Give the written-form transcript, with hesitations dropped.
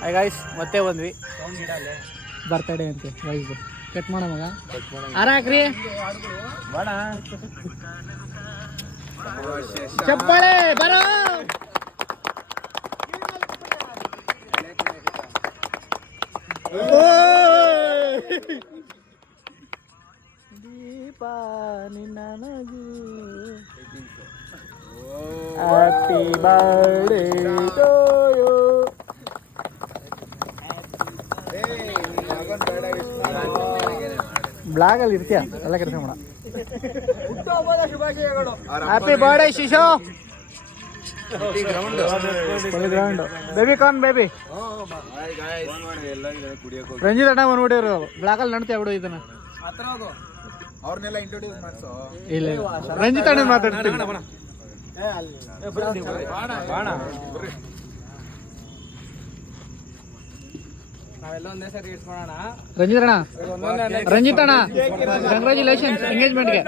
Hi guys, ಮತ್ತೆ ಬಂದ್ವಿ birthday ಅಂತೆ ವೈಸ್ ಕಟ್ ಮಾಡೋ ಮಗ ಆರ ಹಾಕ್ರಿ ಚಪ್ಪಾಳೆ ಬರೋ ದೀಪ ನಿನ್ನ ನಗು happy birthday to you. Blog ಅಲ್ಲಿ ಇರ್ತೀಯ ಎಲ್ಲ ಕೆಲಸ ಮಾಡ. ಹ್ಯಾಪಿ ಬರ್ಡೇ ಶಿಶು. ಗ್ರೌಂಡ್ ಬೇಬಿ ಕಾನ್ ಬೇಬಿ ರಂಜಿತ್ ಅಣ್ಣ ಬಂದ್ಬಿಟ್ಟಿರು ಬ್ಲಾಕ್ ಅಲ್ಲಿ ನಡ್ತೀಯ ಬಿಡು ಇದನ್ನ. ಅವ್ರನ್ನೆಲ್ಲ ಇಂಟ್ರೊಡ್ಯೂಸ್ ಮಾಡ್ಸೋ. ಇಲ್ಲ ರಂಜಿತ್ ಅಣ್ಣ ಮಾತಾಡ್ತೀನಿ. ರಂಜಿತ್ ಅಣ್ಣ ಕಂಗ್ರಾಚುಲೇಷನ್ಸ್ ಎಂಗೇಜ್ಮೆಂಟ್ಗೆ.